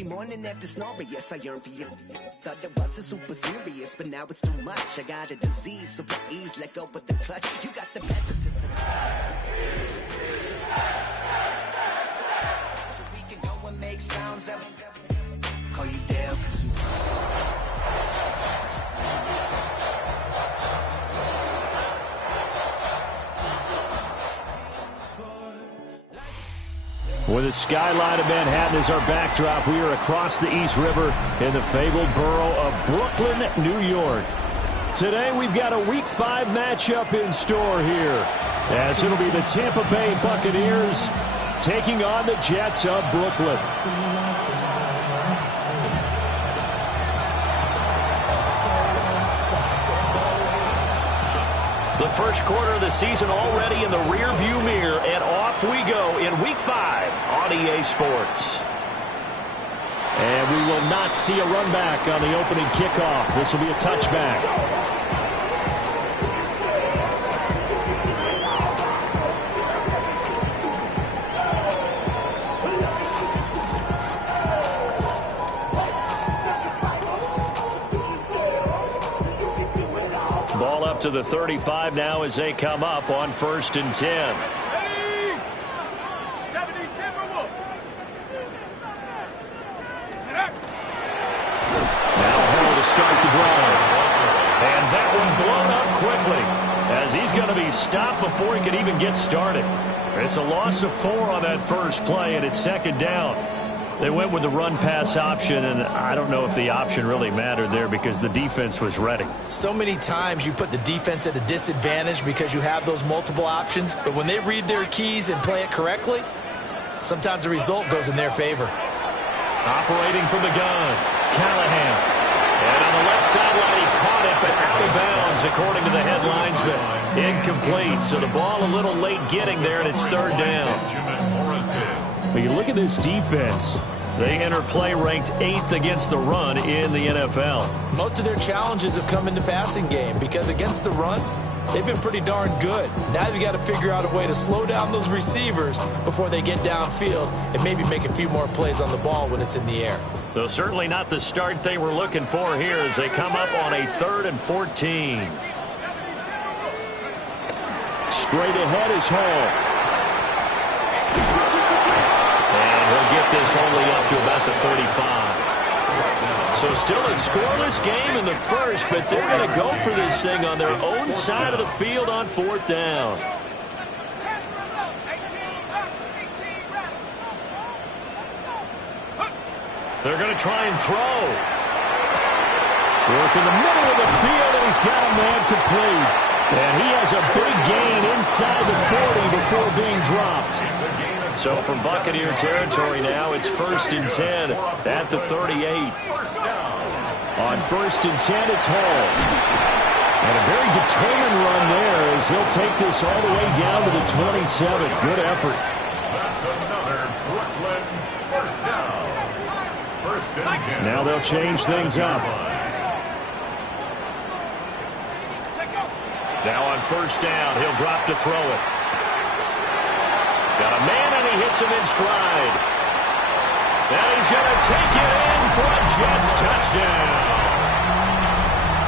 every morning after snoring. Yes, I yearn for you. Thought it wasn't super serious, but now it's too much. I got a disease, so please let go with the clutch. You got the pedal to the so we can go and make sounds of call you Dale, 'cause you With the skyline of Manhattan as our backdrop, we are across the East River in the fabled borough of Brooklyn, New York. Today we've got a Week 5 matchup in store here, as it'll be the Tampa Bay Buccaneers taking on the Jets of Brooklyn. The first quarter of the season already in the rearview mirror, and off we go in Week 5 on EA Sports. And we will not see a run back on the opening kickoff. This will be a touchback. Ball up to the 35 now as they come up on 1st and 10. Now Hill to start the drive. And that one blown up quickly, as he's going to be stopped before he can even get started. It's a loss of 4 on that first play, and it's 2nd down. They went with the run-pass option, and I don't know if the option really mattered there because the defense was ready. So many times you put the defense at a disadvantage because you have those multiple options, but when they read their keys and play it correctly, sometimes the result goes in their favor. Operating from the gun, Callahan. And on the left sideline, he caught it, but out of bounds, according to the head linesman. Incomplete, so the ball a little late getting there, and it's 3rd down. When you look at this defense, they enter play ranked 8th against the run in the NFL. Most of their challenges have come in the passing game because against the run, they've been pretty darn good. Now you've got to figure out a way to slow down those receivers before they get downfield and maybe make a few more plays on the ball when it's in the air. Though certainly not the start they were looking for here as they come up on a 3rd and 14. Straight ahead is Hall. He'll get this only up to about the 35. So still a scoreless game in the first, but they're going to go for this thing on their own side of the field on 4th down. They're going to try and throw. Work in the middle of the field, and he's got a man complete. And he has a big gain inside the 40 before being dropped. So from Buccaneer territory now, it's 1st and 10 at the 38. On 1st and 10, it's Hall. And a very determined run there as he'll take this all the way down to the 27. Good effort. That's another Brooklyn 1st down. 1st and 10. Now they'll change things up. Now on 1st down, he'll drop to throw it. Got a man, and he hits him in stride. Now he's going to take it in for a Jets touchdown.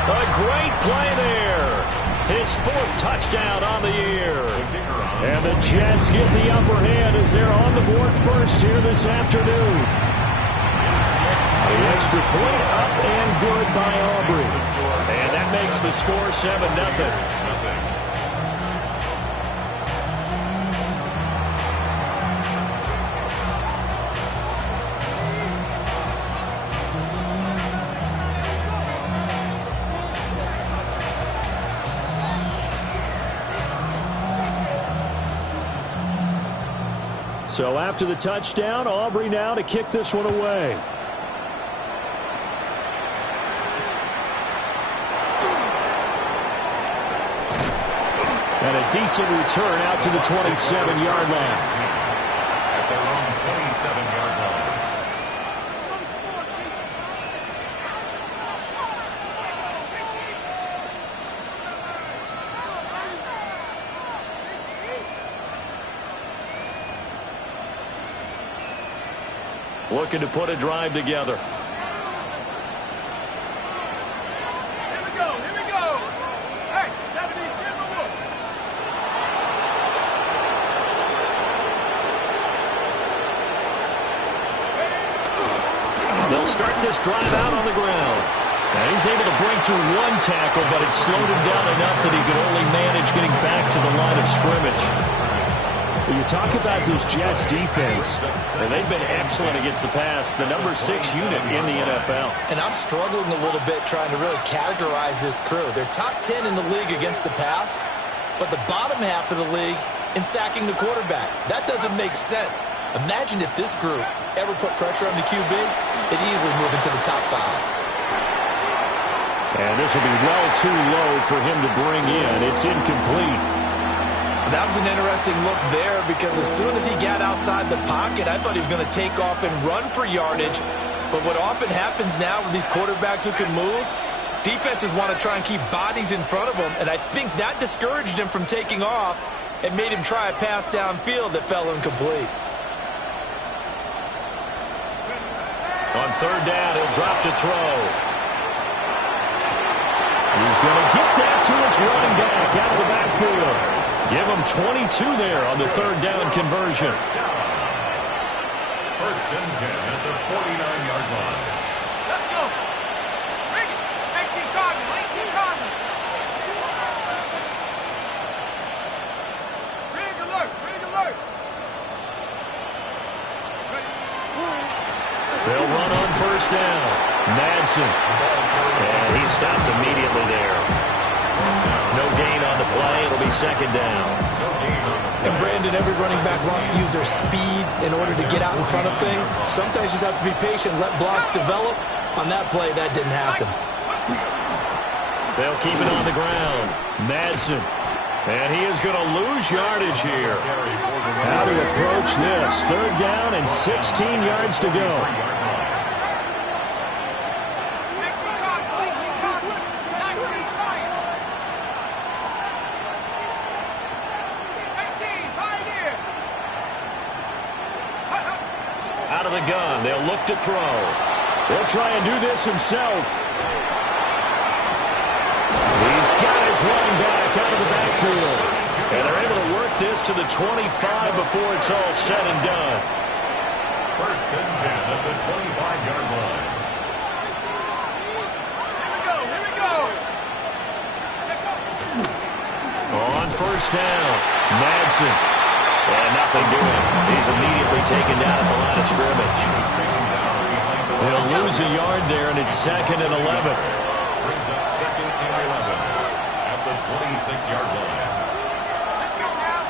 A great play there. His 4th touchdown on the year. And the Jets get the upper hand as they're on the board first here this afternoon. The extra point up and good by Aubrey. And that makes the score 7-0. So after the touchdown, Aubrey now to kick this one away. And a decent return out to the 27-yard line. At their own 27-yard line. looking to put a drive together. They'll start this drive out on the ground. Now he's able to break through one tackle, but it slowed him down enough that he could only manage getting back to the line of scrimmage. When you talk about this Jets defense, and they've been excellent against the pass, the number 6 unit in the NFL. And I'm struggling a little bit trying to really categorize this crew. They're top 10 in the league against the pass, but the bottom half of the league in sacking the quarterback. That doesn't make sense. Imagine if this group ever put pressure on the QB, they'd easily move into the top 5. And this will be well too low for him to bring in. It's incomplete. That was an interesting look there because as soon as he got outside the pocket, I thought he was going to take off and run for yardage. But what often happens now with these quarterbacks who can move, defenses want to try and keep bodies in front of them, and I think that discouraged him from taking off and made him try a pass downfield that fell incomplete. On third down, he'll drop to throw. He's going to get that to his running back out of the backfield. Give him 22 there on the third down conversion. First and 10 at the 49-yard line. Let's go. Bring it. 18 Cardinal. 18 Cardinal. Rig alert. Rig alert. They'll run on first down. Madsen. And he stopped immediately there. No gain on the play. It'll be second down. And Brandon, every running back wants to use their speed in order to get out in front of things. Sometimes you just have to be patient, let blocks develop. On that play, that didn't happen. They'll keep it on the ground. Madsen. And he is going to lose yardage here. How to approach this? Third down and 16 yards to go. Out of the gun. They'll look to throw. They'll try and do this himself. He's got his running back out of the backfield. And they're able to work this to the 25 before it's all said and done. First and 10 at the 25-yard line. Here we go. On first down, Madsen. And nothing doing. He's immediately taken down at the line of scrimmage. They'll lose a yard there, and it's second and 11. Brings up second and 11 at the 26-yard line. Let's go now.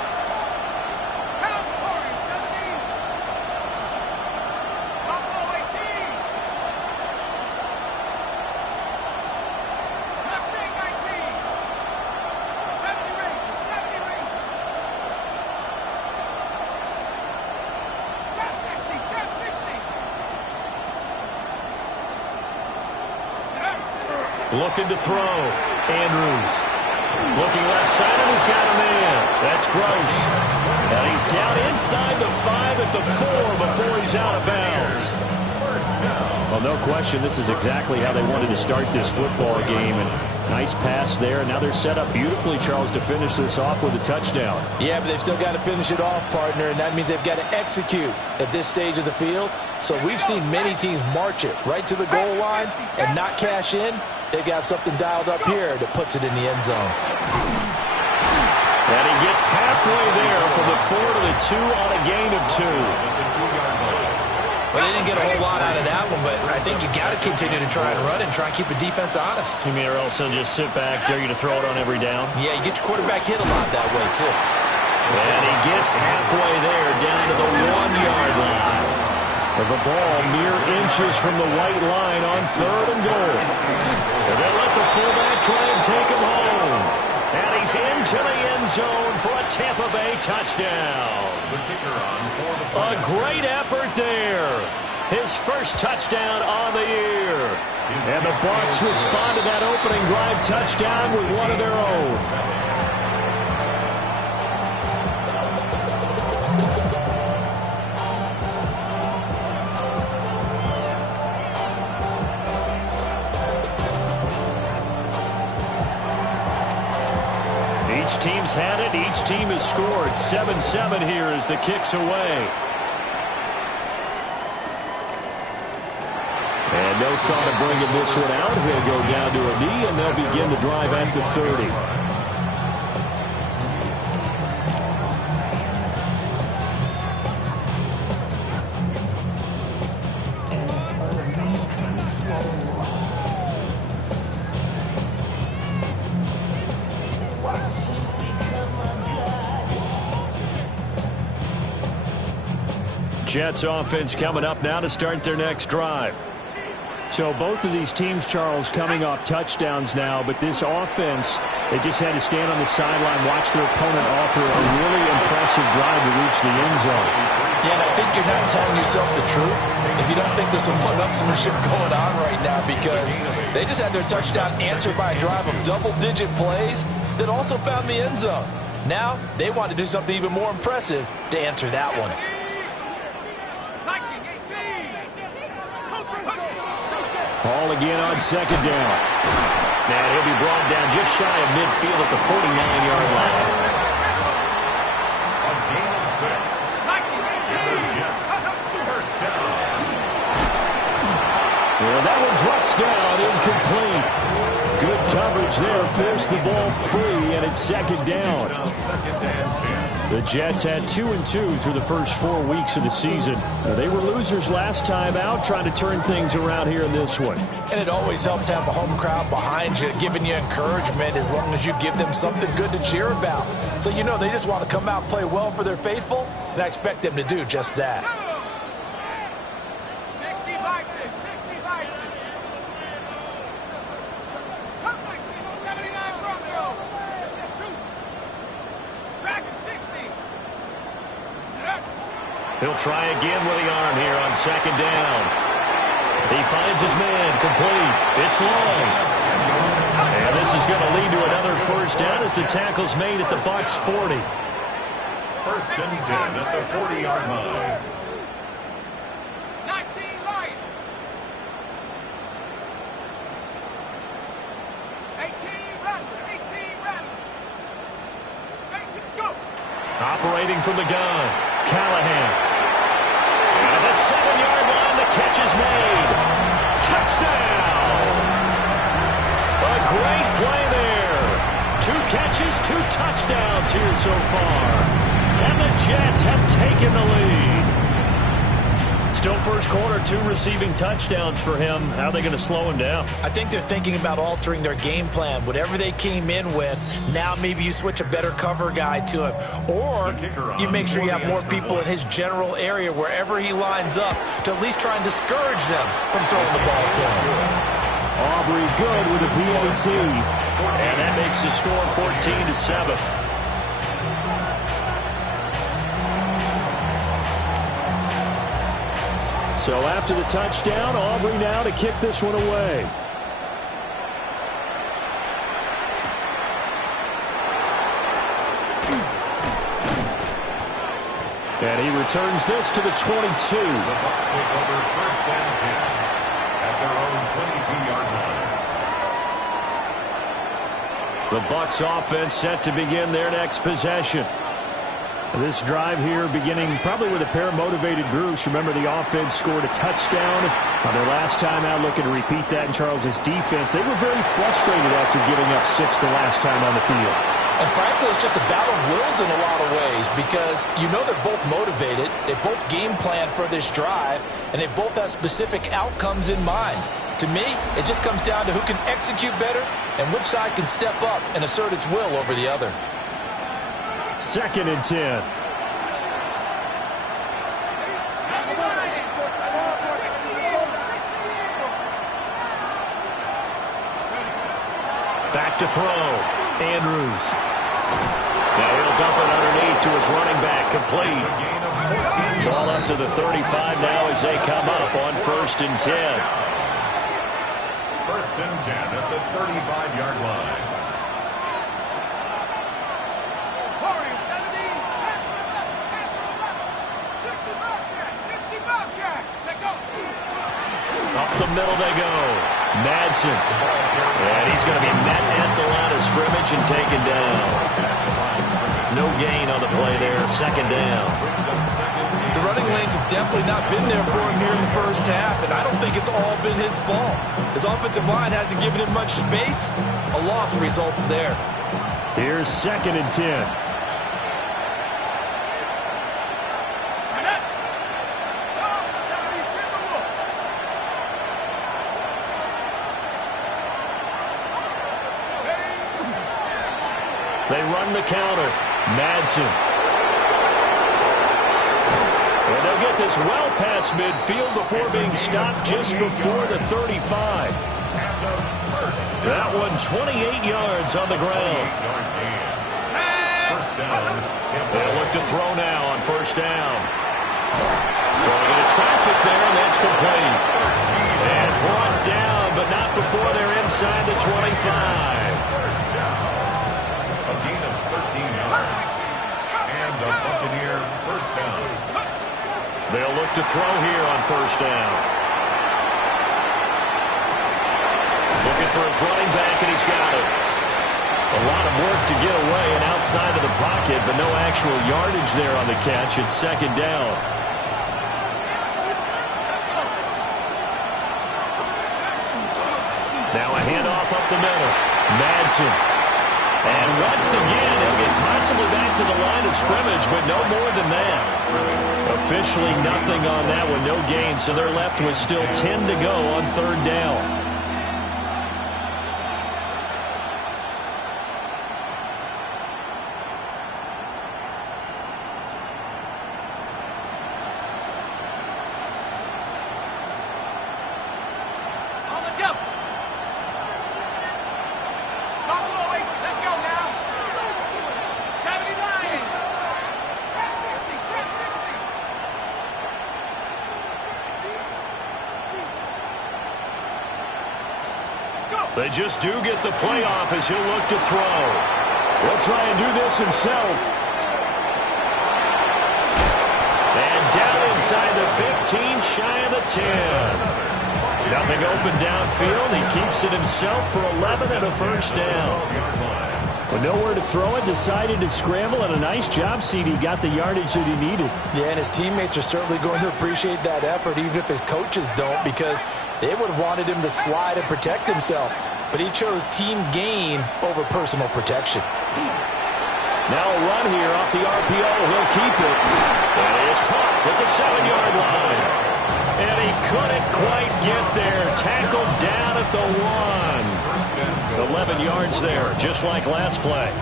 Count 40, 17. Buffalo 18. Mustang 19. 70 Rangers, 70 Rangers. Chap 60, Chap 60. Looking to throw. Andrews. Looking left side, and he's got a man. That's Gross. And he's down inside the 5 at the 4 before he's out of bounds. Well, no question, this is exactly how they wanted to start this football game. And nice pass there. Now they're set up beautifully, Charles, to finish this off with a touchdown. Yeah, but they've still got to finish it off, partner, and that means they've got to execute at this stage of the field. So we've seen many teams march it right to the goal line and not cash in. They've got something dialed up here that puts it in the end zone. And he gets halfway there from the 4 to the 2 on a gain of 2. Well, they didn't get a whole lot out of that one, but I think you got to continue to try and run and try and keep the defense honest. You mean, or else they'll just sit back, dare you to throw it on every down? Yeah, you get your quarterback hit a lot that way, too. And he gets halfway there, down to the 1-yard line. With the ball mere inches from the white line on third and goal. And they'll let the fullback try and take him home. And he's into the end zone for a Tampa Bay touchdown. The kicker on for the A great effort there. His first touchdown on the year. And the Bucs respond to that opening drive touchdown with one of their own. has had it. Each team has scored. 7-7 here as the kick's away. And no thought of bringing this one out. He'll go down to a knee, and they'll begin the drive at the 30. Jets offense coming up now to start their next drive. So both of these teams, Charles, coming off touchdowns now, but this offense, they just had to stand on the sideline, watch their opponent offer a really impressive drive to reach the end zone. Yeah, and I think you're not telling yourself the truth if you don't think there's some one-upsmanship going on right now, because they just had their touchdown answered by a drive of double-digit plays that also found the end zone. Now they want to do something even more impressive to answer that one. Ball again on second down. And he'll be brought down just shy of midfield at the 49-yard line. A gain of 6. And the Jets, first down. Well, that one drops down, incomplete. Good coverage there, forced the ball free, and it's second down. The Jets had 2-2 through the first 4 weeks of the season. They were losers last time out, trying to turn things around here in this one. And it always helps to have a home crowd behind you, giving you encouragement as long as you give them something good to cheer about. So you know they just want to come out and play well for their faithful, and I expect them to do just that. 60 Bison, 60 Bison. 79 Bronco. Dragon 60. He'll try again with the arm here on second down. He finds his man, complete. It's long. And this is going to lead to another first down as the tackle's made at the Bucs 40. First and 10 at the 40-yard line. 19 Lion. 18 Rattler, 18 Rattler. 18, go. Operating from the gun, Callahan. And the 7-yard line, the catch is made. Touchdown! A great play there. 2 catches, 2 touchdowns here so far. And the Jets have taken the lead. Still first quarter, 2 receiving touchdowns for him. How are they going to slow him down? I think they're thinking about altering their game plan. Whatever they came in with, now maybe you switch a better cover guy to him. Or you make sure you have more people in his general area wherever he lines up to at least try and discourage them from throwing the ball to him. Aubrey good with a PAT. And that makes the score 14-7. So after the touchdown, Aubrey now to kick this one away. And he returns this to the 22. The Bucs take over first and 10 at their own 22-yard line. The Bucs offense set to begin their next possession. This drive here beginning probably with a pair of motivated groups. Remember, the offense scored a touchdown on their last time out. Looking to repeat that in Charles's defense. They were very frustrated after giving up 6 the last time on the field. And frankly, it's just a battle of wills in a lot of ways, because you know they're both motivated, they both game plan for this drive, and they both have specific outcomes in mind. To me, it just comes down to who can execute better and which side can step up and assert its will over the other. Second and 10. Back to throw. Andrews. Now he'll dump it underneath to his running back. Complete. Ball up to the 35 now as they come up on first and 10. First and 10 at the 35-yard line. Up the middle they go. Madsen. And he's going to be met at the line of scrimmage and taken down. No gain on the play there. Second down. The running lanes have definitely not been there for him here in the first half, and I don't think it's all been his fault. His offensive line hasn't given him much space. A loss results there. Here's 2nd and 10. They run the counter. Madden. And they'll get this well past midfield before being stopped just before the 35. That one 28 yards on the ground. They'll look to throw now on first down. Throwing into traffic there, and that's complete. And brought down, but not before they're inside the 25. A gain of 13 yards. And a Buccaneer first down. They'll look to throw here on first down. Looking for his running back, and he's got it. A lot of work to get away and outside of the pocket, but no actual yardage there on the catch. It's second down. Now a handoff up the middle. Madden. And once again, he'll get possibly back to the line of scrimmage, but no more than that. Officially nothing on that one, no gain, so they're left with still 10 to go on third down. They just do get the playoff as he'll look to throw. He'll try and do this himself. And down inside the 15, shy of the 10. Nothing open downfield. He keeps it himself for 11 and a first down. With nowhere to throw it, decided to scramble, and a nice job, CD. Got the yardage that he needed. Yeah, and his teammates are certainly going to appreciate that effort, even if his coaches don't, because they would have wanted him to slide and protect himself. But he chose team gain over personal protection. Now a run here off the RPO. He'll keep it. And he is caught at the 7-yard line. And he couldn't quite get there. Tackled down at the 1. 11 yards there, just like last play.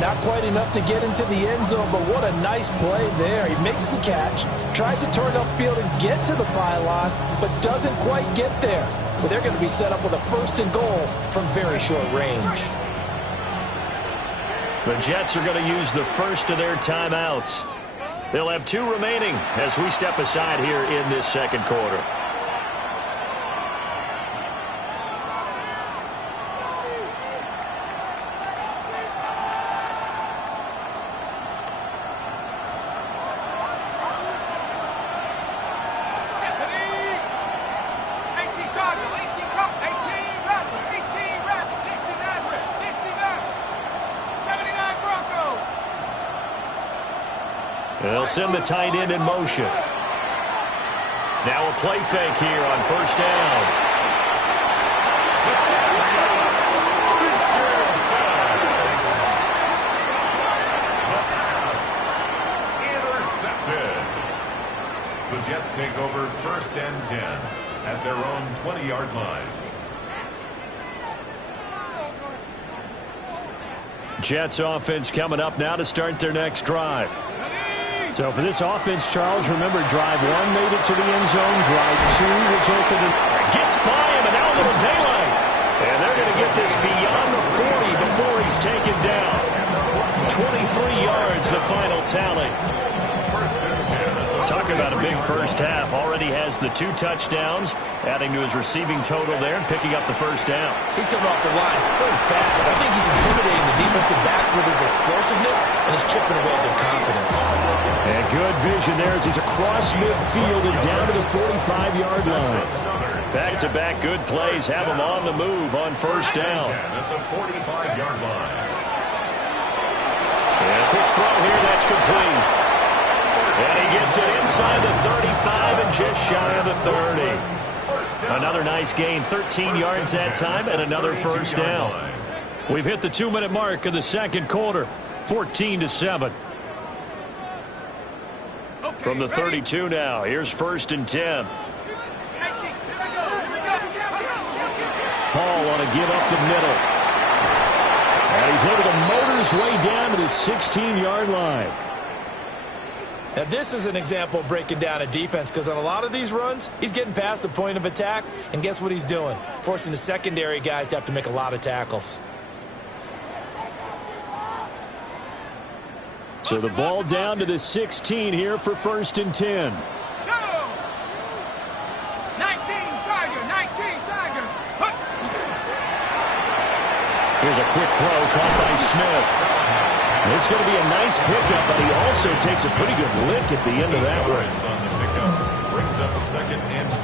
Not quite enough to get into the end zone, but what a nice play there. He makes the catch, tries to turn upfield and get to the pylon, but doesn't quite get there. But they're going to be set up with a 1st and goal from very short range. The Jets are going to use the first of their timeouts. They'll have 2 remaining as we step aside here in this second quarter. They'll send the tight end in motion. Now a play fake here on first down. Intercepted. The Jets take over 1st and 10 at their own 20-yard line. Jets offense coming up now to start their next drive. So for this offense, Charles, remember drive 1 made it to the end zone. Drive 2 resulted in... Gets by him, and now a little daylight. And they're going to get this beyond the 40 before he's taken down. 23 yards, the final tally. Talk about a big first half. Already has the 2 touchdowns, adding to his receiving total there and picking up the first down. He's coming off the line so fast. I think he's intimidating the defensive backs with his explosiveness, and he's chipping away at their confidence. And good vision there as he's across midfield and down to the 45-yard line. Back-to-back good plays have him on the move on first down. At the 45-yard line. And a quick throw here, that's complete. And he gets it inside the 35 and just shy of the 30. Another nice gain, 13 yards that time, and another first down. We've hit the 2-minute mark of the second quarter, 14-7. From the 32 now, here's 1st and 10. Paul on a give up the middle. And he's able to motor his way down to the 16-yard line. Now, this is an example of breaking down a defense, because on a lot of these runs, he's getting past the point of attack, and guess what he's doing? Forcing the secondary guys to have to make a lot of tackles. So the ball down to the 16 here for 1st and 10. 19 Tiger. Here's a quick throw caught by Smith. It's going to be a nice pickup, but he also takes a pretty good lick at the end of that one. On the pickup brings up 2nd and 2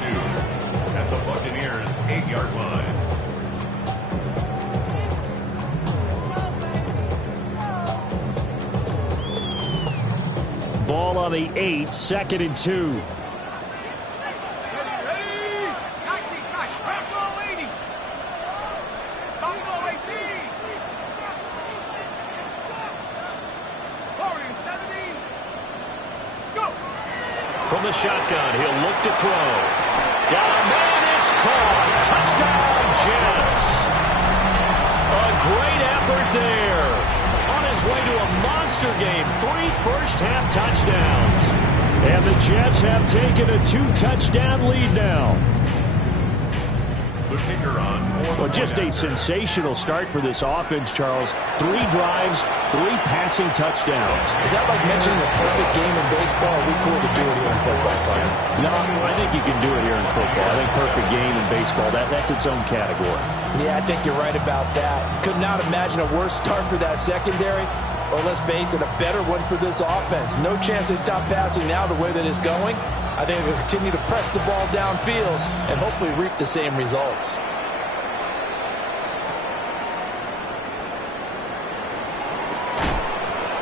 at the Buccaneers' 8-yard line. Ball on the 8, 2nd and 2. Ready. 19 Tiger. Buffalo 80. Buffalo 18. Warriors 70. Go. From the shotgun, he'll look to throw. Got a man, it's caught. Touchdown, Jets. A great effort there. On his way to a monster game, 3 first-half touchdowns. And the Jets have taken a 2-touchdown lead now. The kicker on. Well, just a sensational start for this offense, Charles. 3 drives, 3 passing touchdowns. Is that like mentioning the perfect game in baseball? Are we cool to do it here in football, players? No, I think you can do it here in football. I think perfect game in baseball, that's its own category. Yeah, I think you're right about that. Could not imagine a worse start for that secondary, or let's face it, a better one for this offense. No chance they stop passing now the way that it's going. I think they'll continue to press the ball downfield and hopefully reap the same results.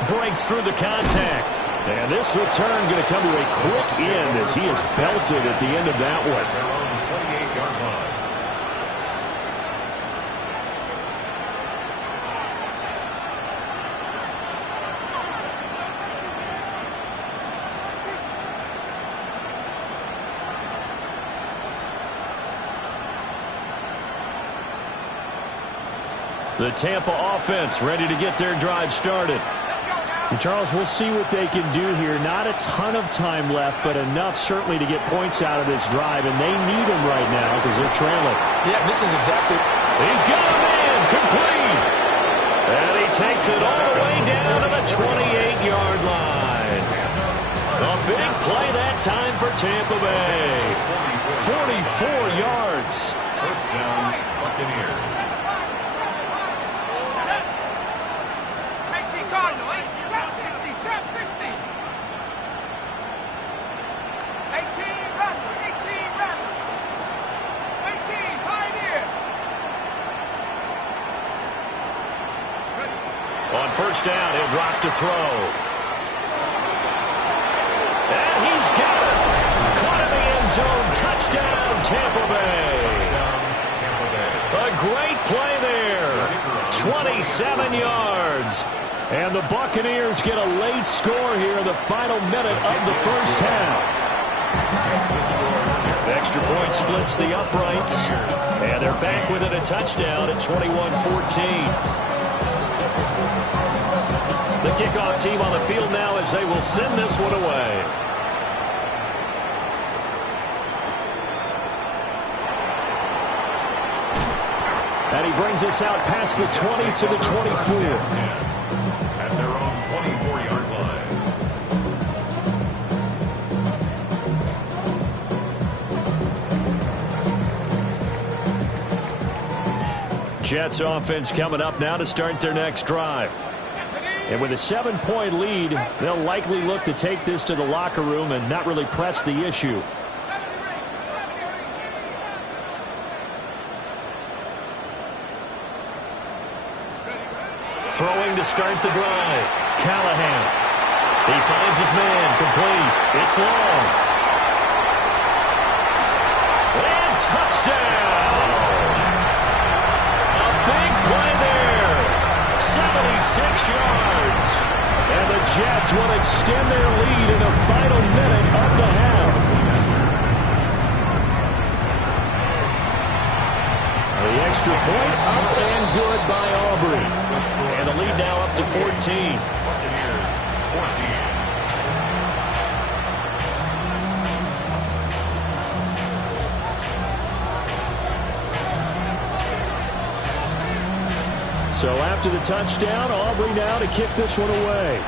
Breaks through the contact. And this return going to come to a quick end as he is belted at the end of that one. Their own 28-yard line. The Tampa offense ready to get their drive started. And Charles, we'll see what they can do here. Not a ton of time left, but enough certainly to get points out of this drive, and they need them right now because they're trailing. Yeah, this is exactly. He's got a man, complete. And he takes it all the way down to the 28-yard line. A big play that time for Tampa Bay. 44 yards. First down, Buccaneers. 18 Cardinal. 18 trap 60. Trap 60. 18 Rattler. 18 Rattler. 18 Pioneer. On first down, he'll drop to throw. And he's got it. Caught in the end zone. Touchdown, Tampa Bay. Tampa Bay. A great play there. 27 yards. And the Buccaneers get a late score here in the final minute of the first half. Extra point splits the uprights. And they're back within a touchdown at 21-14. The kickoff team on the field now as they will send this one away. And he brings us out past the 20 to the 24. At their own 24-yard line. Jets offense coming up now to start their next drive. And with a 7-point lead, they'll likely look to take this to the locker room and not really press the issue. Throwing to to start the drive. Callahan. He finds his man, complete. It's long. And touchdown! A big play there. 76 yards. And the Jets will extend their lead in the final minute of the half. The extra point up and good by Aubrey. And the lead now up to 14. Buccaneers, 14. So after the touchdown, Aubrey now to kick this one away.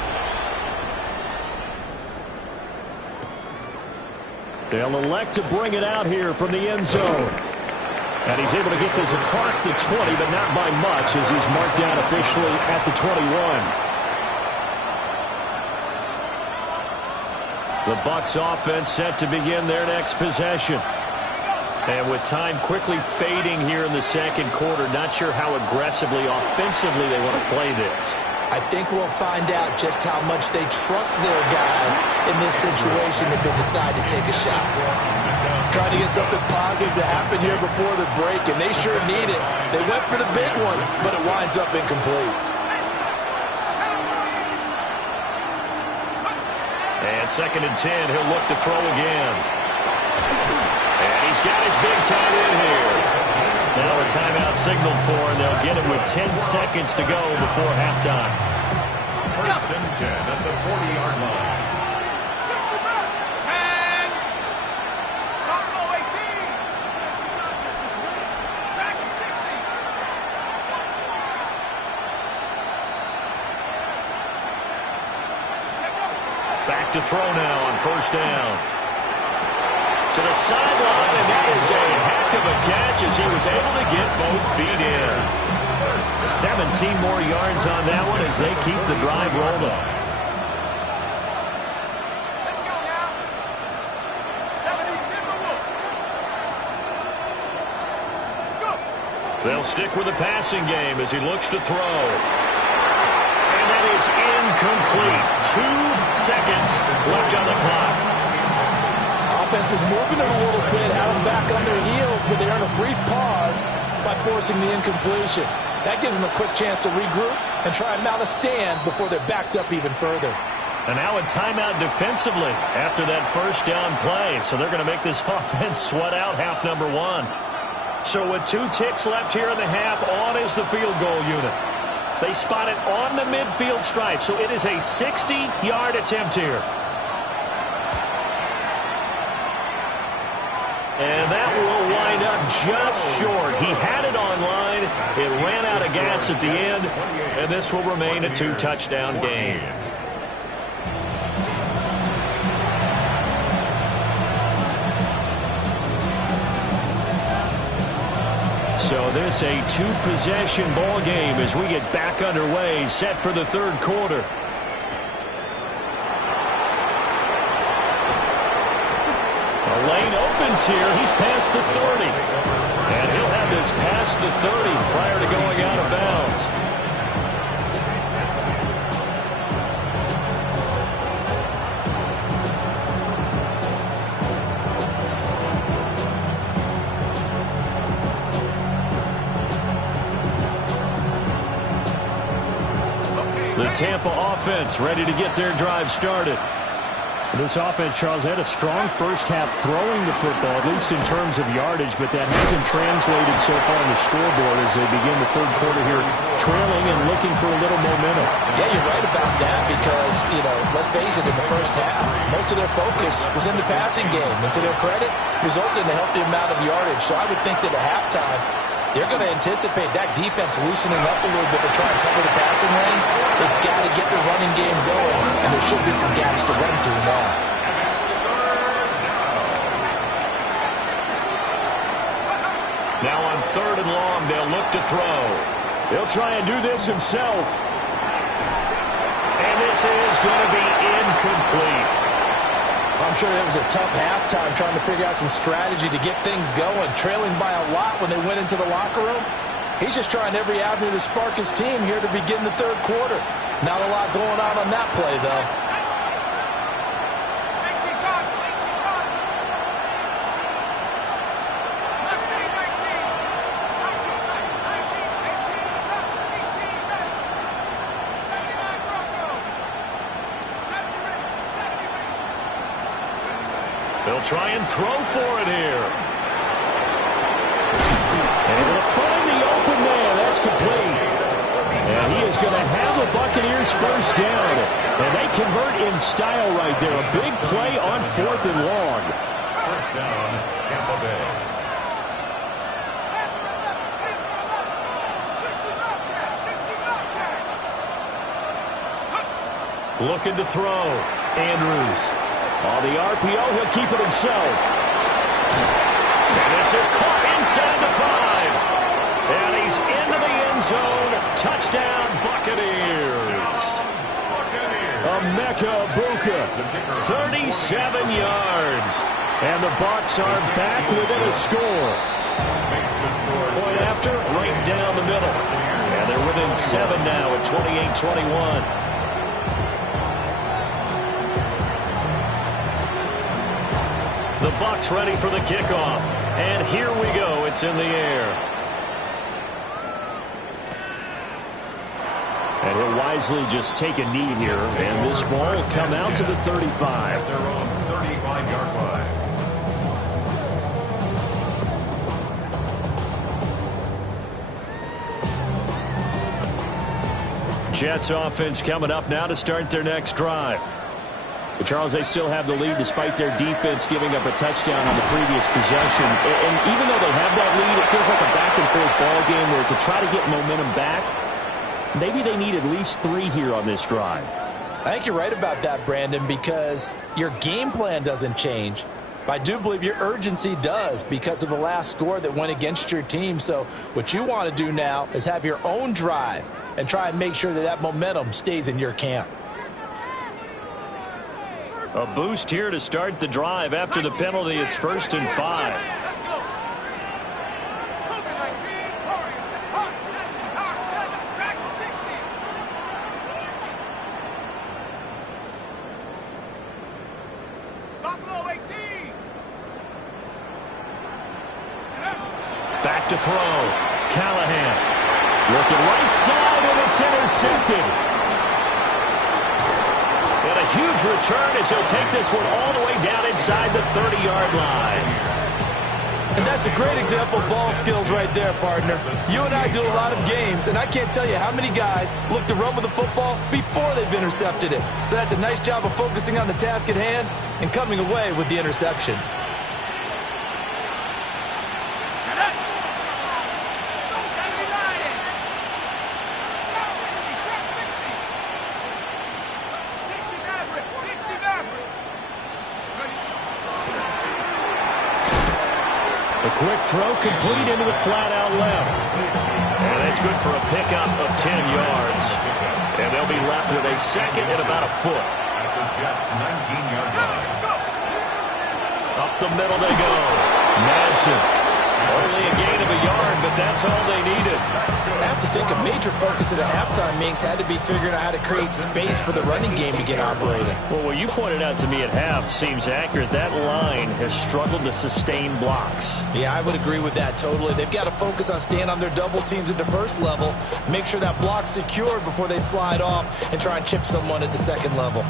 They'll elect to bring it out here from the end zone. And he's able to get this across the 20, but not by much as he's marked down officially at the 21. The Bucs offense set to begin their next possession. And with time quickly fading here in the second quarter, not sure how aggressively, offensively they want to play this. I think we'll find out just how much they trust their guys in this situation if they decide to take a shot. Trying to get something positive to happen here before the break, and they sure need it. They went for the big one, but it winds up incomplete. And 2nd and 10, he'll look to throw again. And he's got his big tight end here. Now a timeout signaled for, and they'll get it with 10 seconds to go before halftime. 1st and 10 at the 40-yard line. 10. Buffalo 18. Back to 60. Back to throw now on 1st down. To the sideline, and that is a heck of a catch as he was able to get both feet in. 17 more yards on that one as they keep the drive rolling. Let's go now. 70 Timberwolves. Go. They'll stick with the passing game as he looks to throw. And that is incomplete. 2 seconds left on the clock. Offense was moving it a little bit, had them back on their heels, but they earned a brief pause by forcing the incompletion. That gives them a quick chance to regroup and try and mount a stand before they're backed up even further. And now a timeout defensively after that 1st down play. So they're going to make this offense sweat out half number 1. So with 2 ticks left here in the half, on is the field goal unit. They spot it on the midfield stripe, so it is a 60-yard attempt here. And that will wind up just short. He had it on line. It ran out of gas at the end, and this will remain a 2-touchdown game. So this a 2-possession ball game as we get back underway, set for the 3rd quarter. The lane opens here. He's past the 30. And he'll have this past the 30 prior to going out of bounds. The Tampa offense ready to get their drive started. This offense, Charles, had a strong first half throwing the football, at least in terms of yardage, but that hasn't translated so far on the scoreboard as they begin the 3rd quarter here, trailing and looking for a little momentum. Yeah, you're right about that because, let's face it, in the first half, most of their focus was in the passing game. And to their credit, resulted in a healthy amount of yardage. So I would think that at halftime, they're going to anticipate that defense loosening up a little bit to try and cover the passing lanes. They've got to get the running game going, and there should be some gaps to run through now. Now on 3rd and long, they'll look to throw. He'll try and do this himself. And this is going to be incomplete. I'm sure it was a tough halftime trying to figure out some strategy to get things going. Trailing by a lot when they went into the locker room. He's just trying every avenue to spark his team here to begin the third quarter. Not a lot going on that play, though. They'll try and throw for it here. And they'll find the open man. That's complete. And he is going to have the Buccaneers first down. And they convert in style right there. A big play on 4th and long. First down, Tampa Bay. Looking to throw. Andrews. On the RPO, he'll keep it himself. And this is caught inside the 5. And he's into the end zone. Touchdown, Buccaneers. Emeka Egbuka, 37 yards. And the Bucs are back within a score. Point after, right down the middle. And they're within 7 now at 28-21. The Bucs ready for the kickoff. And here we go. It's in the air. And he'll wisely just take a knee here. And this ball will come out to the 35. Their own 35-yard line. Jets offense coming up now to start their next drive. But Charles, they still have the lead despite their defense giving up a touchdown on the previous possession. And even though they have that lead, it feels like a back-and-forth ball game where to try to get momentum back, maybe they need at least 3 here on this drive. I think you're right about that, Brandon, because your game plan doesn't change. But I do believe your urgency does because of the last score that went against your team. So what you want to do now is have your own drive and try and make sure that that momentum stays in your camp. A boost here to start the drive. After the penalty, it's 1st and 5. Back to throw. Callahan. Looking right side, and it's intercepted. And a huge return as he'll take this one all the way down inside the 30-yard line. And that's a great example of ball skills right there, partner. You and I do a lot of games, and I can't tell you how many guys look to run with the football before they've intercepted it. So that's a nice job of focusing on the task at hand and coming away with the interception. Quick throw complete into the flat-out left. And that's good for a pickup of 10 yards. And they'll be left with a second and about a foot. At the Jets' 19-yard line. Up the middle they go. Madsen. Only a gain of a yard, but that's all they needed. I have to think a major focus at a halftime, Minks, had to be figuring out how to create space for the running game to get operating. Well, what you pointed out to me at half seems accurate. That line has struggled to sustain blocks. Yeah, I would agree with that totally. They've got to focus on staying on their double teams at the first level, make sure that block's secured before they slide off and try and chip someone at the second level.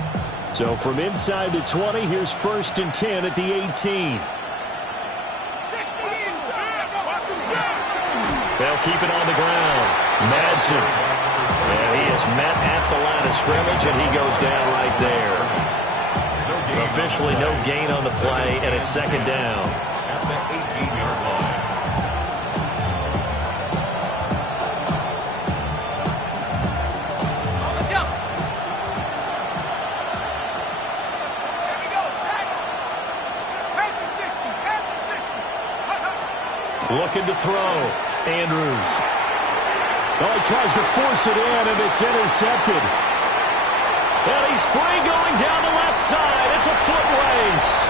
So from inside the 20, here's 1st and 10 at the 18. They'll keep it on the ground. Madsen. And he is met at the line of scrimmage, and he goes down right there. Officially no gain on the play, and it's 2nd down. At the 18-yard line. Looking to throw. Andrews. Oh, he tries to force it in, and it's intercepted. And he's free going down the left side. It's a foot race.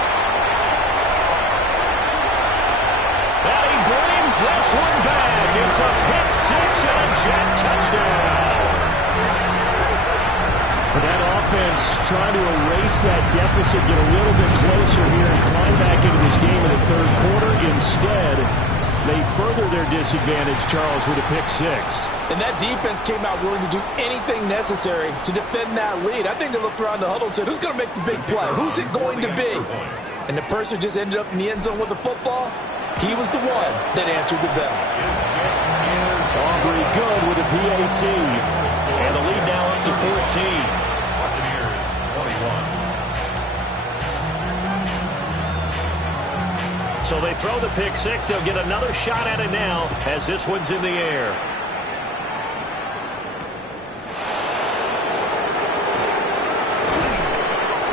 And he brings this one back. It's a pick 6 and a Jet touchdown. That offense trying to erase that deficit, get a little bit closer here and climb back into this game in the third quarter. Instead, they further their disadvantage, Charles, with a pick 6. And that defense came out willing to do anything necessary to defend that lead. I think they looked around the huddle and said, who's going to make the big play? Who's it going to be? And the person who just ended up in the end zone with the football, he was the one that answered the bell. Aubrey good with a PAT. And the lead now up to 14. Buccaneers 21. So they throw the pick 6. They'll get another shot at it now as this one's in the air.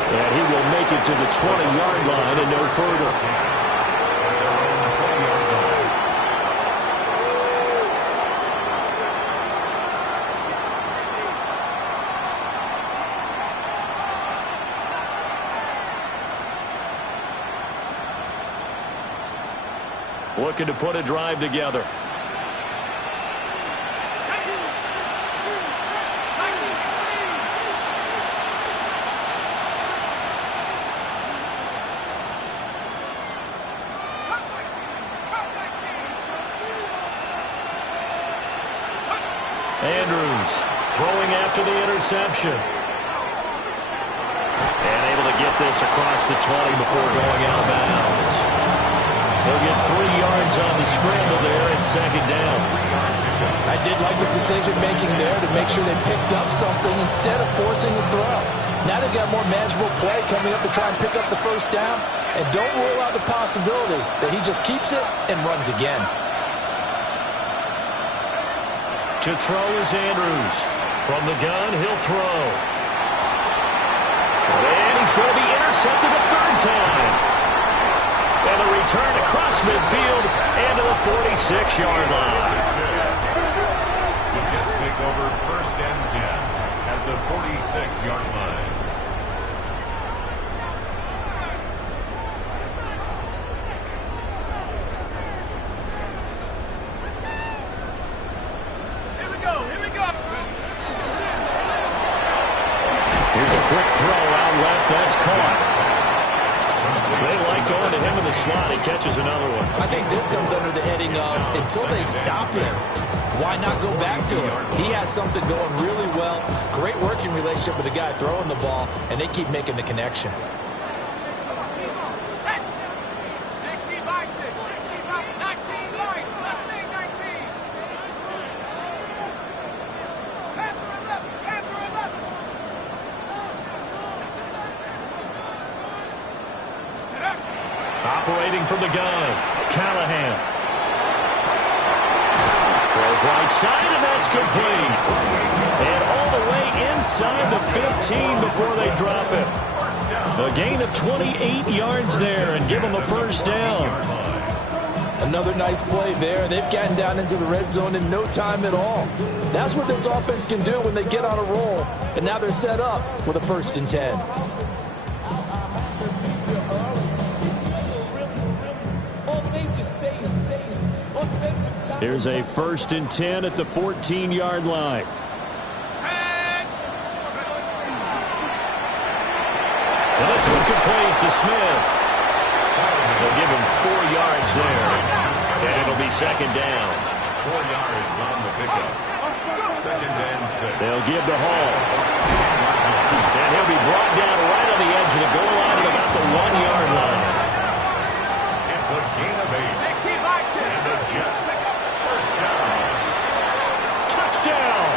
And he will make it to the 20-yard line and no further. Looking to put a drive together. Andrews throwing after the interception. And able to get this across the 20 before going out of bounds. He'll get 3 yards on the scramble there at second down. I did like his decision-making there to make sure they picked up something instead of forcing the throw. Now they've got more manageable play coming up to try and pick up the first down. And don't rule out the possibility that he just keeps it and runs again. To throw is Andrews. From the gun, he'll throw. And he's going to be intercepted a third time. And a return across midfield and to the 46-yard line. The Jets take over first and 10 at the 46-yard line. Here's a quick throw out left. That's caught. They like going to him in the slot. He catches another one. I think this comes under the heading of until they stop him, why not go back to him? He has something going really well. Great working relationship with the guy throwing the ball, and they keep making the connection. 60 by 6, 60 by 19 line, left thing 19. Panther 11, Panther 11. Operating from the gun, Callahan. Throws right side, and that's complete. And all the way inside the 15 before they drop it. A gain of 28 yards there and give them a first down. Another nice play there. They've gotten down into the red zone in no time at all. That's what this offense can do when they get on a roll. And now they're set up with a 1st and 10. Here's a 1st and 10 at the 14-yard line. And this one complete to Smith. They'll give him 4 yards there. And it'll be second down. 4 yards on the pickup. 2nd and 6. They'll give the Hall. And he'll be brought down right on the edge of the goal line at about the 1-yard line. It's a gain of 8. 60 by 6. And the Jets. First down. Touchdown!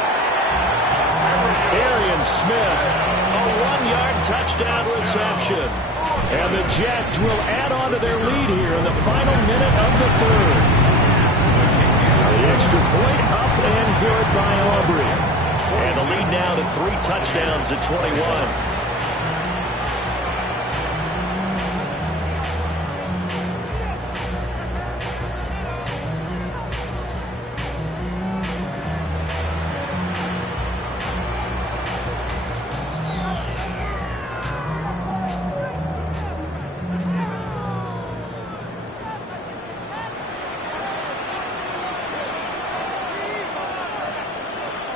Arian Smith, a 1-yard touchdown reception. And the Jets will add on to their lead here in the final minute of the third. The extra point up and good by Aubrey. And the lead now to 3 touchdowns at 21.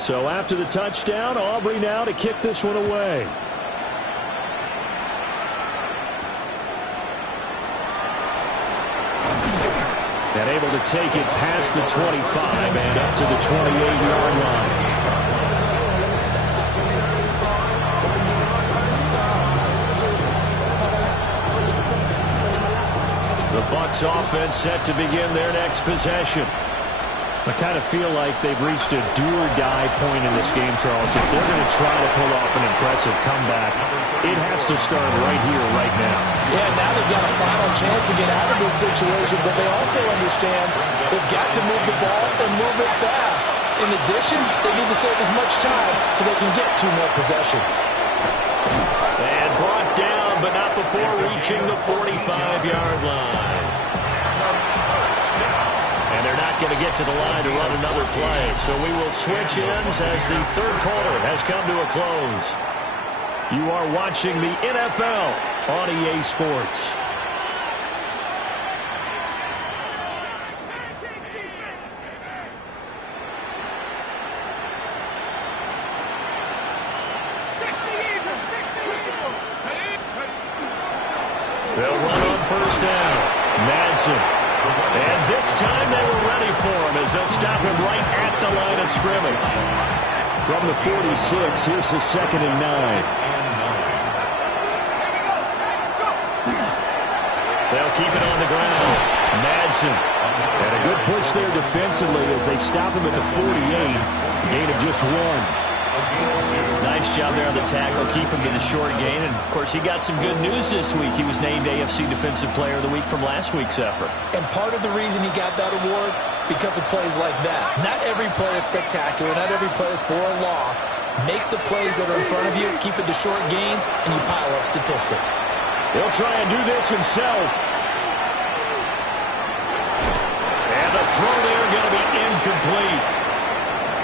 So after the touchdown, Aubrey now to kick this one away. And able to take it past the 25 and up to the 28-yard line. The Bucs offense set to begin their next possession. I kind of feel like they've reached a do-or-die point in this game, Charles. If they're going to try to pull off an impressive comeback, it has to start right here, right now. Yeah, now they've got a final chance to get out of this situation, but they also understand they've got to move the ball and move it fast. In addition, they need to save as much time so they can get 2 more possessions. And brought down, but not before reaching the 45-yard line. And they're not going to get to the line to run another play. So we will switch ends as the third quarter has come to a close. You are watching the NFL on EA Sports. They'll run on first down. Madden. And this time they were ready for him as they'll stop him right at the line of scrimmage. From the 46, here's the 2nd and 9. They'll keep it on the ground. Madden. And a good push there defensively as they stop him at the 48. Gain of just 1. Nice job there on the tackle. Keep him to the short gain. And, of course, he got some good news this week. He was named AFC Defensive Player of the Week from last week's effort. And part of the reason he got that award, because of plays like that. Not every play is spectacular. Not every play is for a loss. Make the plays that are in front of you, keep it to short gains, and you pile up statistics. He'll try and do this himself. And the throw there going to be incomplete.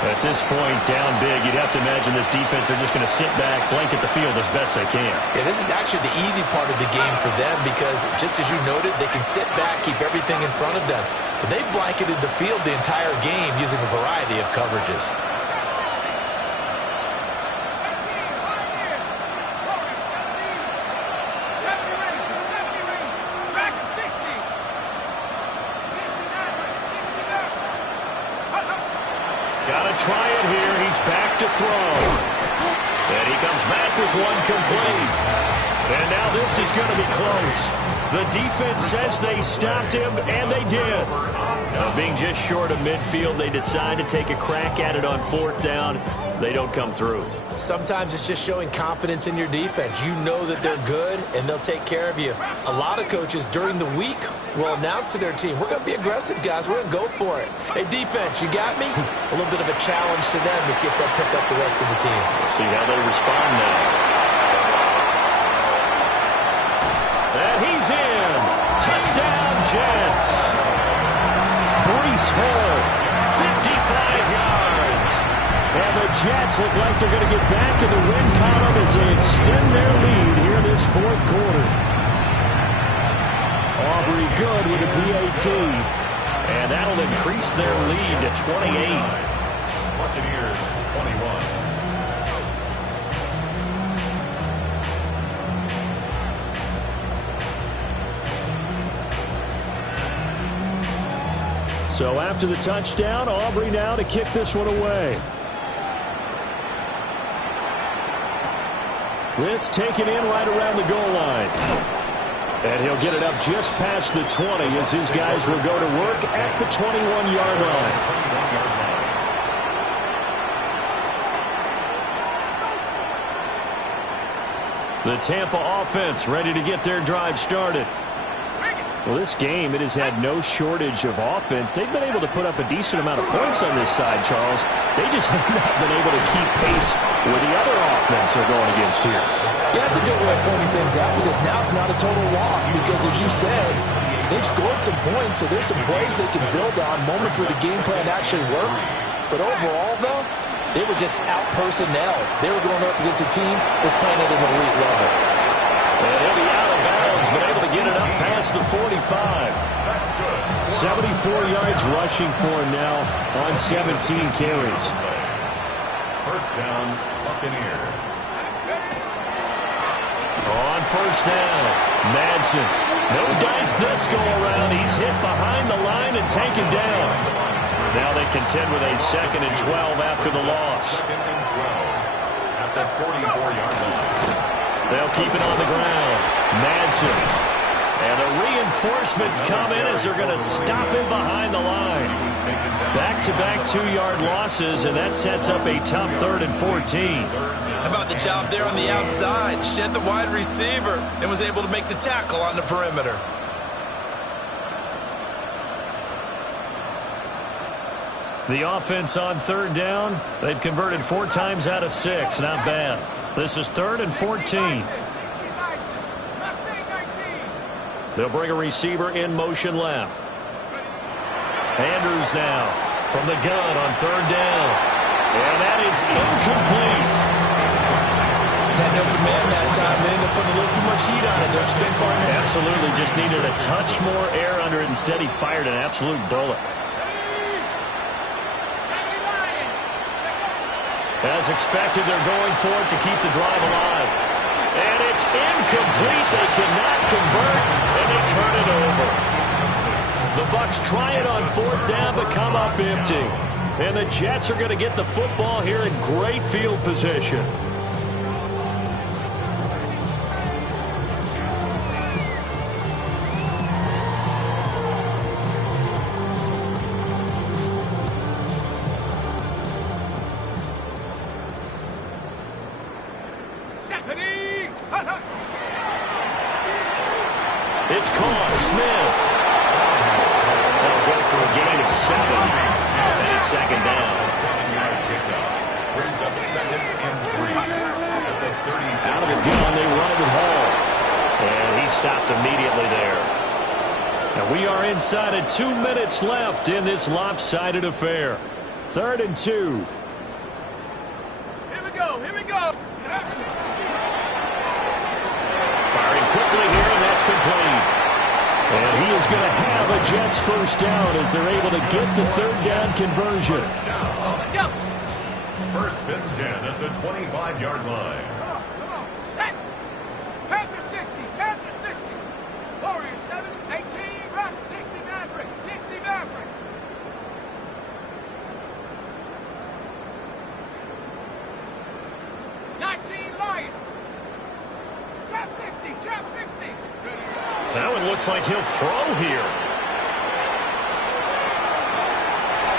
At this point, down big, you'd have to imagine this defense, they're just going to sit back, blanket the field as best they can. Yeah, this is actually the easy part of the game for them because, just as you noted, they can sit back, keep everything in front of them. But they've blanketed the field the entire game using a variety of coverages. Try it here. He's back to throw. And he comes back with one complete. And now this is going to be close. The defense says they stopped him, and they did. Now, being just short of midfield, they decide to take a crack at it on 4th down. They don't come through. Sometimes it's just showing confidence in your defense. You know that they're good, and they'll take care of you. A lot of coaches during the week will announce to their team, we're going to be aggressive, guys. We're going to go for it. Hey, defense, you got me? A little bit of a challenge to them to see if they'll pick up the rest of the team. We'll see how they respond now. And he's in. Touchdown, Jets. Breece Hall, 55 yards. And the Jets look like they're going to get back in the win column as they extend their lead here this 4th quarter. Aubrey good with a PAT. And that'll increase their lead to 28. Buccaneers 21. So after the touchdown, Aubrey now to kick this one away. This taken in right around the goal line. And he'll get it up just past the 20 as his guys will go to work at the 21-yard line. The Tampa offense ready to get their drive started. Well, this game, it has had no shortage of offense. They've been able to put up a decent amount of points on this side, Charles. They just have not been able to keep pace with the other offense they're going against here. Yeah, that's a good way of pointing things out because now it's not a total loss because, as you said, they've scored some points, so there's some plays they can build on, moments where the game plan actually worked. But overall, though, they were just out-personnel. They were going up against a team that's playing at an elite level. And he'll be out of bounds, but able to get it up past the 45. 74 yards rushing for him now on 17 carries. First down, Buccaneers. On first down, Madden. No dice this go around. He's hit behind the line and taken down. Now they contend with a 2nd and 12 after the loss. 2nd and 12 at the 44-yard line. They'll keep it on the ground. Madden. And the reinforcements come in as they're going to stop him behind the line. Back-to-back 2-yard losses, and that sets up a tough 3rd and 14. How about the job there on the outside? Shed the wide receiver and was able to make the tackle on the perimeter. The offense on 3rd down, they've converted 4 times out of 6. Not bad. This is 3rd and 14. They'll bring a receiver in motion left. Andrews now from the gun on 3rd down. And that is incomplete. Had an open man that time. They ended up putting a little too much heat on it, don't you think, partner? Absolutely. Just needed a touch more air under it. Instead, he fired an absolute bullet. As expected, they're going for it to keep the drive alive. And it's incomplete. They cannot convert, and they turn it over. The Bucs try it on 4th down, but come up empty. And the Jets are going to get the football here in great field position. It's caught. Smith. That'll go for a gain of 7. And it's 2nd down. 7-yard pickup. Brings up 2nd and 3 at the 36. Out of the gun, they run it with Hall. And he stopped immediately there. And we are inside of 2 minutes left in this lopsided affair. 3rd and 2. Here we go. Here we go. Firing quickly here, and that's complete. And he is going to have a Jets first down as they're able to get the 3rd down conversion. First and 10 at the 25-yard line. Come on. Set. Panther 60. Panther 60. Warrior 7, 18, right. 60 Maverick. 60 Maverick. Lion. Trap 60. Trap 60. That one looks like he'll throw here.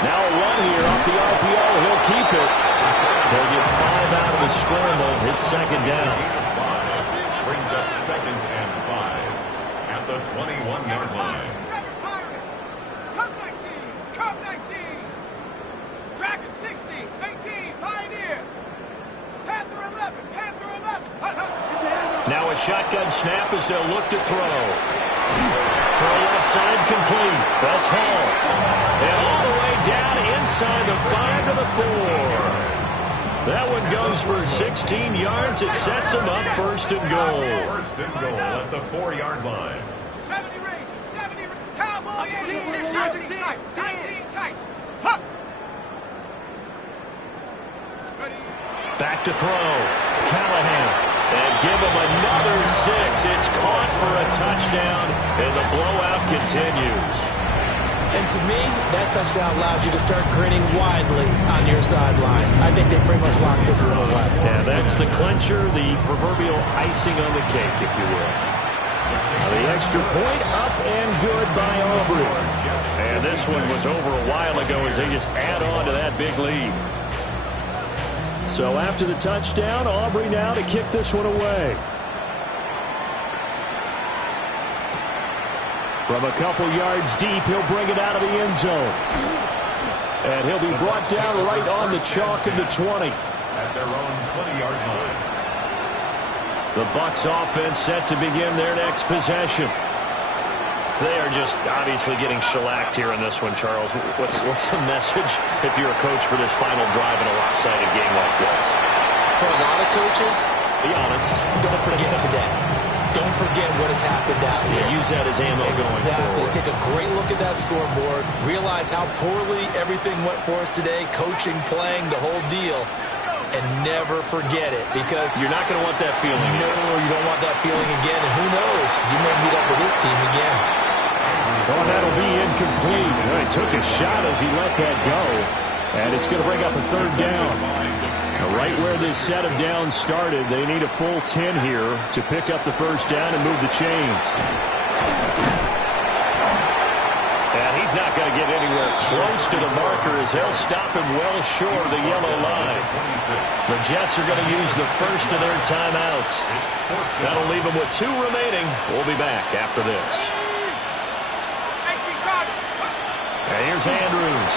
Now a run here off the RPO. He'll keep it. They'll get 5 out of the scramble. It's 2nd down. Brings up 2nd and 5 at the 21-yard line. 7 Pirate. Cup 19. Cup 19. Dragon 60. 18. Pioneer. Panther 11. Panther 11. Now a shotgun snap as they'll look to throw. Throw left side complete. That's Hall. And all the way down inside the 5 to the 4. That one goes for 16 yards. It sets them up 1st and goal. 1st and goal at the 4-yard line. 70 Rangers. 70 Cowboy 19 tight. 19 tight. Huh. Back to throw. Callahan. And give him another 6. It's caught for a touchdown, and the blowout continues. And to me, that touchdown allows you to start grinning widely on your sideline. I think they pretty much locked this one away. Yeah, that's the clincher, the proverbial icing on the cake, if you will. Now the extra point up and good by Aubrey. And this one was over a while ago as they just add on to that big lead. So after the touchdown, Aubrey now to kick this one away. From a couple yards deep, he'll bring it out of the end zone. And he'll be brought down right on the chalk of the 20. At their own 20-yard line. The Bucs offense set to begin their next possession. They are just obviously getting shellacked here in this one, Charles. What's the message if you're a coach for this final drive in a lopsided game like this? For a lot of coaches, be honest. Don't forget today. Don't forget what has happened out here. Yeah, use that as ammo going forward. Take a great look at that scoreboard. Realize how poorly everything went for us today. Coaching, playing, the whole deal. and never forget it, because you're not going to want that feeling. No, you don't want that feeling again, and who knows, you may meet up with this team again. Oh, that'll be incomplete. Well, he took a shot as he let that go, and it's going to bring up a third down. Now, right where this set of downs started, they need a full 10 here to pick up the first down and move the chains. And he's not going to get anywhere close to the marker as they'll stop him well short of the yellow line. The Jets are going to use the first of their timeouts. That'll leave them with 2 remaining. We'll be back after this. And here's Andrews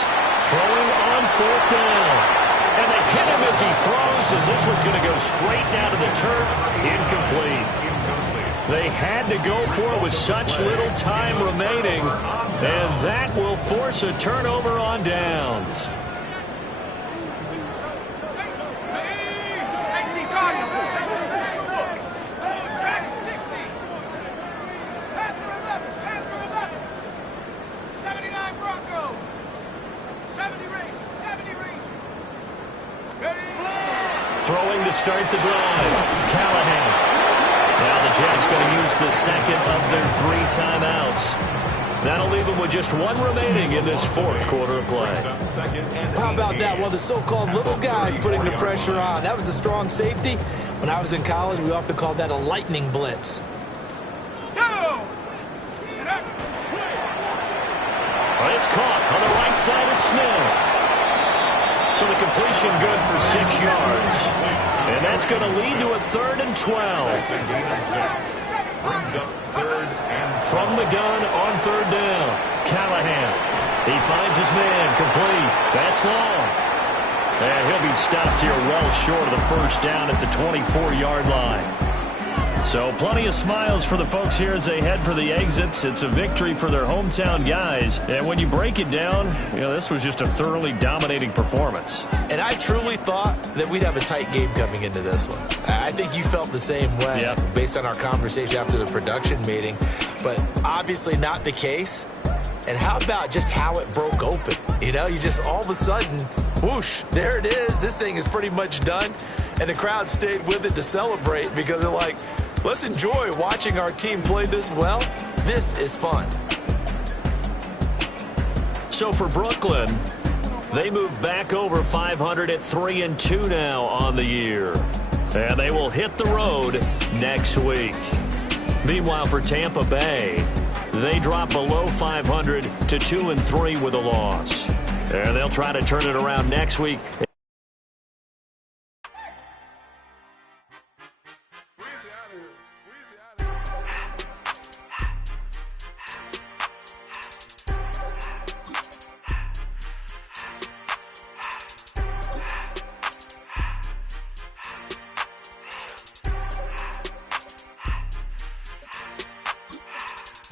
throwing on 4th down. And they hit him as he throws, as this one's going to go straight down to the turf. Incomplete. They had to go for it with such little time remaining, and that will force a turnover on downs. Throwing to start the drive, Callahan. Now the Jets going to use the second of their 3 timeouts. That'll leave them with just 1 remaining in this 4th quarter of play. How about that? Well, the so-called little guys putting the pressure on. That was a strong safety. When I was in college, we often called that a lightning blitz. Well, it's caught on the right side at Smith. So the completion good for 6 yards. And that's going to lead to a 3rd and 12. From the gun on 3rd down. Callahan. He finds his man. Complete. That's long. And he'll be stopped here well short of the first down at the 24-yard line. So plenty of smiles for the folks here as they head for the exits. It's a victory for their hometown guys. And when you break it down, you know, this was just a thoroughly dominating performance. And I truly thought that we'd have a tight game coming into this one. I think you felt the same way based on our conversation after the production meeting. But obviously not the case. And how about just how it broke open? You know, you just all of a sudden, whoosh, there it is. This thing is pretty much done. And the crowd stayed with it to celebrate because they're like, let's enjoy watching our team play this well. This is fun. So for Brooklyn, they move back over 500 at 3-2 now on the year. And they will hit the road next week. Meanwhile, for Tampa Bay, they drop below 500 to 2-3 with a loss. And they'll try to turn it around next week.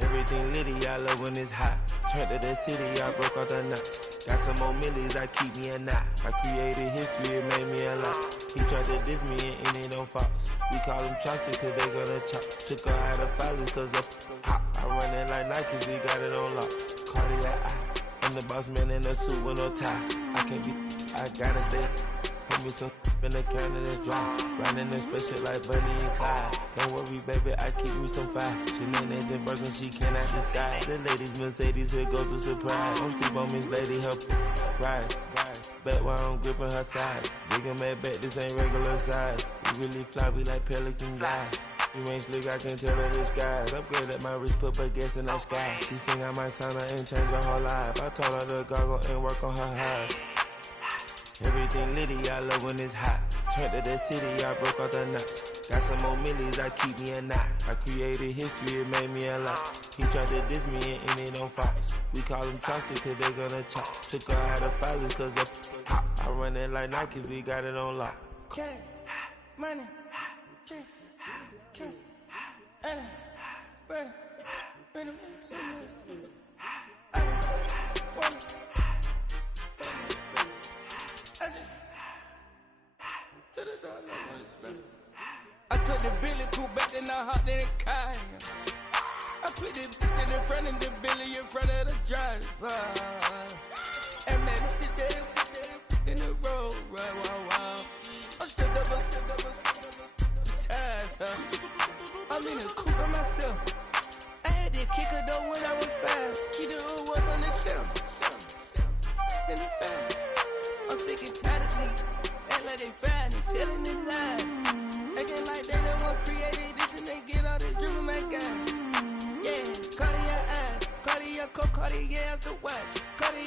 Everything litty, I love when it's hot. Turned to the city, I broke all the nuts. Got some more millies, I keep me a knot. I created history, it made me a lot. He tried to diss me and it don't false. We call them Chaucer cause they gonna chop. Took her out of filers cause of hot. I run it like Nike, we got it on lock. Cardiac eye. I'm the boss man in a suit with no tie. I can't be, I gotta stay. Put me some in the can and it's dry. Riding in special like Bunny and Clyde. Don't worry, baby, I keep me some fire. She names and Birkin, she cannot decide. The ladies, Mercedes, here go to surprise. Don't sleep on Miss Lady, help ride. Back while I'm gripping her side. Big and mad back, this ain't regular size. We really fly, we like Pelican guys. You ain't slick, I can tell her the skies. Upgrade at my wrist, put her gas in the sky. She think I might sign her and change her whole life. I told her to goggle and work on her highs. Everything litty, I love when it's hot. Turned to the city, I broke all the nuts. Got some more millies, I keep me a knot. I created history, it made me a lot. He tried to diss me and it don't false. We call them Chaucer cause they gonna chop. Took her out of filers cause of hot. I run it like Nike, we got it on lock. Cash, money, cash, Anna, bring them to me. I took the Billy Cool back and I hopped in the car. I put this in front of the Billy in front of the driver. And man, sit there in the road, right, wow. I'm in the coupe by myself. I had to kick a door when I was 5. Keep the old ones on the shelf. In the file. I'm sick and tired of me. Act like they find it, telling them lies. Acting like they the one created this and they get all this driven my guys. Yeah, Cartier eyes, Cartier coat, Cartier as the watch. Cartier